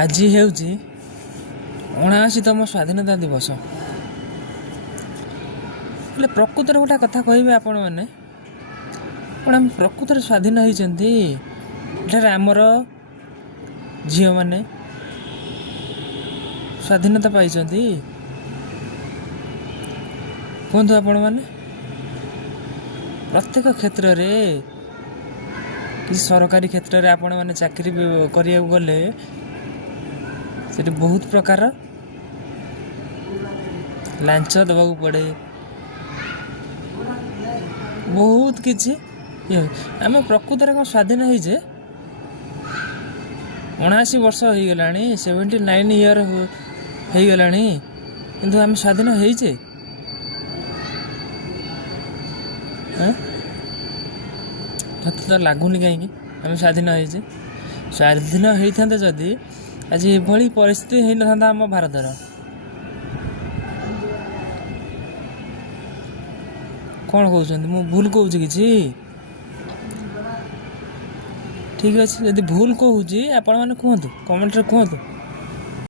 ଆଜି ହେଉଛି 79ତମ ସ୍ୱାଧୀନତା ଦିବସ। ହେଲେ ପ୍ରକୃତରେ ଗୋଟେ କଥା କହିବେ ଆପଣମାନେ, କ'ଣ ଆମେ ପ୍ରକୃତରେ ସ୍ୱାଧୀନ ହେଇଛନ୍ତି? ଏଠାରେ ଆମର ଝିଅମାନେ ସ୍ୱାଧୀନତା ପାଇଛନ୍ତି? କୁହନ୍ତୁ ଆପଣମାନେ। ପ୍ରତ୍ୟେକ କ୍ଷେତ୍ରରେ, କିଛି ସରକାରୀ କ୍ଷେତ୍ରରେ ଆପଣମାନେ ଚାକିରି କରିବାକୁ ଗଲେ ସେଠି ବହୁତ ପ୍ରକାର ଲାଞ୍ଚ ଦେବାକୁ ପଡ଼େ, ବହୁତ କିଛି ଆମେ ପ୍ରକୃତରେ କ'ଣ ସ୍ୱାଧୀନ ହେଇଛେ? 79 ବର୍ଷ ହେଇଗଲାଣି, 79 ଇୟର ହେଇଗଲାଣି, କିନ୍ତୁ ଆମେ ସ୍ୱାଧୀନ ହେଇଛେ? ମୋତେ ତ ଲାଗୁନି କାହିଁକି ଆମେ ସ୍ୱାଧୀନ ହେଇଛେ। ସ୍ୱାଧୀନ ହେଇଥାନ୍ତେ ଯଦି ଆଜି ଏଭଳି ପରିସ୍ଥିତି ହେଇନଥାନ୍ତା ଆମ ଭାରତର। କ'ଣ କହୁଛନ୍ତି? ମୁଁ ଭୁଲ କହୁଛି କିଛି? ଠିକ୍ ଅଛି, ଯଦି ଭୁଲ କହୁଛି ଆପଣମାନେ କୁହନ୍ତୁ, କମେଣ୍ଟରେ କୁହନ୍ତୁ।